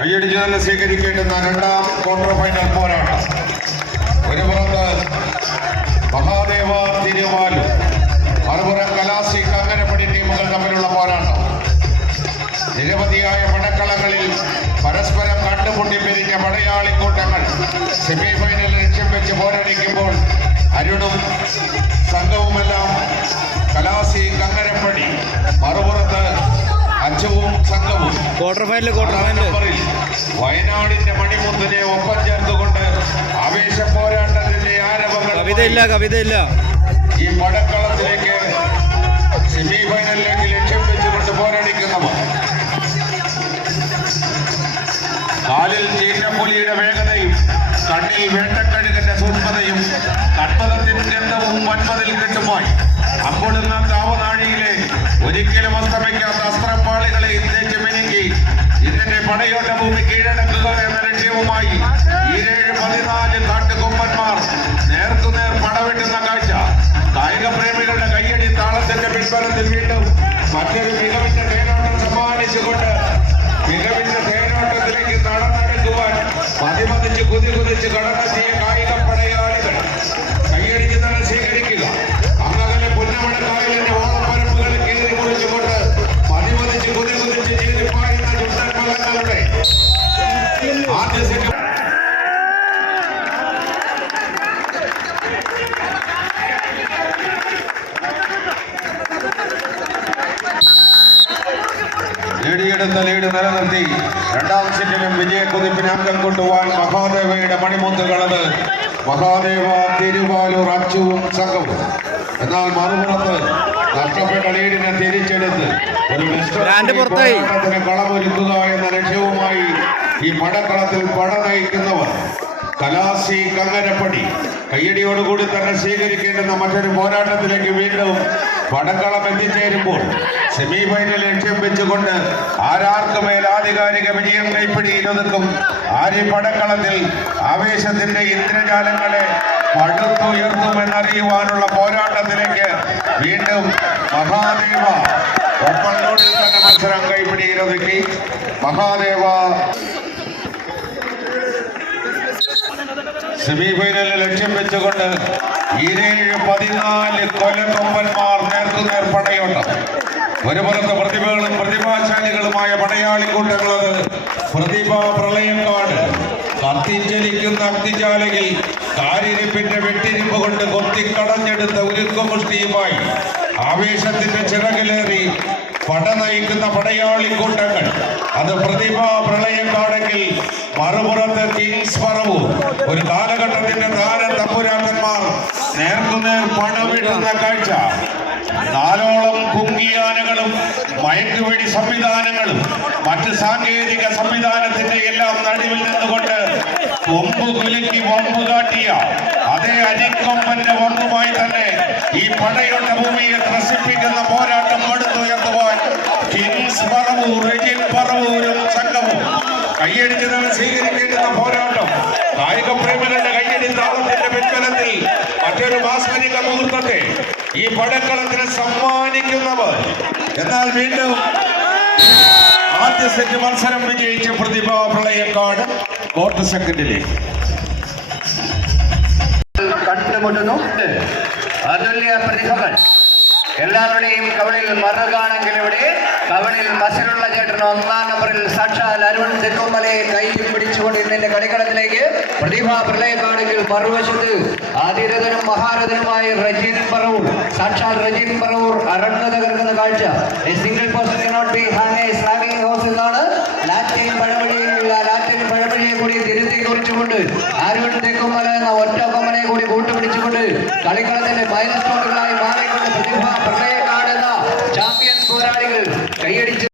കൈയടിച്ച് തന്നെ സ്വീകരിക്കേണ്ടുന്ന രണ്ടാം ക്വാർട്ടർ ഫൈനൽ പോരാട്ടം. ഒരു പുറത്ത് മഹാദേവ തിരുവാലു, മറുപുറം കലാസി കങ്ങരപ്പടി ടീമുകൾ തമ്മിലുള്ള പോരാട്ടം. നിരവധിയായ പടക്കളങ്ങളിൽ പരസ്പരം കണ്ടുമുട്ടി പിരിഞ്ഞ പടയാളിക്കൂട്ടങ്ങൾ സെമിഫൈനൽ ലക്ഷ്യം വെച്ച് പോരടിക്കുമ്പോൾ അരുണും സംഘവുമെല്ലാം കലാസി കങ്ങരപ്പടി, മറുപുറത്ത് അച്ഛവും സംഘവും ക്വാർട്ടർ ഫൈനൽ വയനാടിന്റെ മണിമുത്തിനെ ഒപ്പം ചേർത്തുകൊണ്ട് ആവേശ പോരാട്ടത്തിന്റെ ആരവങ്ങൾ കവിതയില്ല ഈ പടക്കളത്തിലേക്ക് സെമിഫൈനലിലേക്ക് ലക്ഷ്യം വെച്ചുകൊണ്ട് പോരടിക്കുന്നവർ. കാലിൽ ചീറ്റപ്പുലിയുടെ വേഗതയും കണ്ണിൽ വേട്ടക്കഴുകന്റെ സൂക്ഷ്മതയും കൺമതത്തിന്റെ ഗന്ധവും വൻമതിൽ കെട്ടുമായി അമ്പൊടുന്ന താവനാഴിയിലെ ഒരിക്കലും അസ്തമിക്കാത്ത അസ്ത്രപ്പാളികളെ ഇന്നേക്ക് മിനുക്കി ഇതിന്റെ പടയോട്ട ഭൂമി കീഴടക്കുക എന്ന ലക്ഷ്യവുമായി 14 കാട്ടുകൊമ്പന്മാർ നേർക്കുനേർ പടവെട്ടുന്ന കാഴ്ച കായിക പ്രേമികളുടെ കയ്യടി താളത്തിന്റെ പിൻബലത്തിൽ വീണ്ടും മറ്റൊരു മികവിന്റെ തേരോട്ടം സമ്മാനിച്ചുകൊണ്ട് മികവിന്റെ തേരോട്ടത്തിലേക്ക് നടന്നെടുക്കുവാൻ മതിമതിച്ച് കുതിച്ച് കടന്നെത്തിയ കായിക പടയാളികൾ കയ്യടിച്ച് തന്നെ സ്വീകരിക്കുക. അങ്ങകലെ പുന്നമടക്കായലിന്റെ ഓളപ്പരമ്പുകൾ കീറി കുറിച്ചുകൊണ്ട് മതിമതിച്ച് കുതിച്ച് ജീവിപ്പായുന്ന ചുണ്ടൻ മലങ്ങളുടെ ആദ്യ സെറ്റ് നേടിയെടുത്ത ലീഡ് നിലനിർത്തി രണ്ടാം സെറ്റിലും വിജയക്കുതിപ്പിന് അംഗം കൊണ്ടുപോകാൻ മഹാദേവയുടെ മണിമുത്തുകളത് മഹാദേവ തിരുവാലൂർ അച്ചുവും സംഘവും. എന്നാൽ മറുപുറത്ത് നഷ്ടപ്പെട്ട ലീഡിനെ തിരിച്ചെടുത്ത് ഒരു പോരാട്ടത്തിന് കളമൊരുക്കുക എന്ന ലക്ഷ്യവുമായി ഈ പടക്കളത്തിൽ പട നയിക്കുന്നവർ കലാസി കങ്ങരപ്പടി. കയ്യടിയോടുകൂടി തന്നെ സ്വീകരിക്കേണ്ടുന്ന മറ്റൊരു പോരാട്ടത്തിലേക്ക് വീണ്ടും പടക്കളം എത്തിച്ചേരുമ്പോൾ സെമിഫൈനൽ ലക്ഷ്യം വെച്ചുകൊണ്ട് ആരാർക്ക് മേൽ ആധികാരിക വിജയം കൈപ്പിടിയിലൊതുക്കും ആര്യ പടക്കളത്തിൽ ആവേശത്തിന്റെ ഇന്ദ്രജാലങ്ങളെ പടുത്തുയർത്തുമെന്നറിയുവാനുള്ള പോരാട്ടത്തിലേക്ക് വീണ്ടും മഹാദേവ ഒപ്പള്ളോടിൽ തന്നെ മത്സരം കൈപ്പിടിയിലൊതുക്കി. മഹാദേവ സെമിഫൈനലിൽ ലക്ഷ്യം വെച്ചുകൊണ്ട് 14 കൊലക്കൊമ്പന്മാർ നേർക്കുനേർ പടയോട്ടം. ഒരു പുറത്ത് പ്രതിഭകളും പ്രതിഭാശാലികളുമായ പടയാളിക്കൂട്ടങ്ങളത് പ്രതിഭാ പ്രളയക്കാട് കത്തിജ്വലിക്കുന്ന അഗ്നിജാലയിൽ കാരിരിപ്പിന്റെ വെട്ടിരിപ്പ് കൊണ്ട് കൊത്തിക്കടഞ്ഞെടുത്ത ഉരുക്കുമുഷ്ടിയുമായി ആവേശത്തിന്റെ ചിറകിലേറി പട നയിക്കുന്ന പടയാളിക്കൂട്ടങ്ങൾ. അത് പ്രതിഭാ പ്രളയക്കാടെങ്കിൽ മറുപുറത്ത് കിങ്സ് പറവൂർ, ഒരു കാലഘട്ടത്തിന്റെ താര തമ്പുരാക്കന്മാർ നേർക്കുനേർ പടവിടുന്ന കാഴ്ച. 4ഓളം കുങ്കിയാനകളും മയക്കുവെടി സംവിധാനങ്ങളും മറ്റ് സാങ്കേതിക സംവിധാനത്തിന്റെ എല്ലാം നടുവിൽ നിന്നുകൊണ്ട് കൊമ്പ് കുലുക്കി വമ്പ് കാട്ടിയ അതേ അരിക്കൊമ്പന്റെ വമ്പുമായി തന്നെ ഈ പടയോട്ട ഭൂമിയെ ത്രസിപ്പിക്കുന്ന പോരാട്ടം എടുത്തുയർത്തുവാൻ കിങ്സ് പറവൂർ, രജിൻ പറവൂരും സംഘവും കയ്യടിച്ച് തന്നെ സ്വീകരിക്കേണ്ടുന്ന പോരാട്ടം. കായിക പ്രേമികളുടെ കയ്യടി താളത്തിന്റെ പിൻബലത്തിൽ മറ്റൊരു മാസ്മരിക മുഹൂർത്തത്തെ ഈ പടക്കളത്തിന് സമ്മാനിക്കുന്നവർ. എന്നാൽ വീണ്ടും ആദ്യ സെറ്റ് മത്സരം വിജയിച്ച പ്രതിഭാ പ്രളയക്കാട് ക്വാർട്ടർ സെക്കൻഡിലേക്ക് കണ്ടുമുട്ടുന്നു. അതുല്യ പ്രതിഭകൾ എല്ലാവരുടെയും കവളിൽ മറുകാണെങ്കിൽ ഇവിടെ കവളിൽ മസിലുള്ള ചേട്ടൻ 1-ാം നമ്പറിൽ സാക്ഷാൽ അരുൺ തെക്കുമലയെ കൈയിൽ പിടിച്ചുകൊണ്ട് ഇന്നത്തെ കളിക്കളത്തിലേക്ക് പ്രതിഭാ പ്രളയക്കാണെങ്കിൽ മറുവശത്ത് ആതിരഥനും മഹാരഥനുമായ റജീൻ പറവൂർ, സാക്ഷാൽ റജീൻ പറവൂർ അരങ്ങ് തകർക്കുന്ന കാഴ്ച. Single post cannot be hung a slagging horse എന്നാണ് ലാറ്റിൻ പഴമൊഴിയെ കൂടി തിരുത്തി കുറിച്ചുകൊണ്ട് അരുൺ തെക്കുമല എന്ന ഒറ്റ കൊമ്പനെ കൂടി കൂട്ടുപിടിച്ചുകൊണ്ട് കളിക്കളത്തിന്റെ മൈൽ സ്റ്റോണുകളായി മാറിക്കൊണ്ട് പ്രതിഭാ പ്രളയക്കാട് എന്ന ചാമ്പ്യൻ പോരാളികൾ കൈയടിച്ച്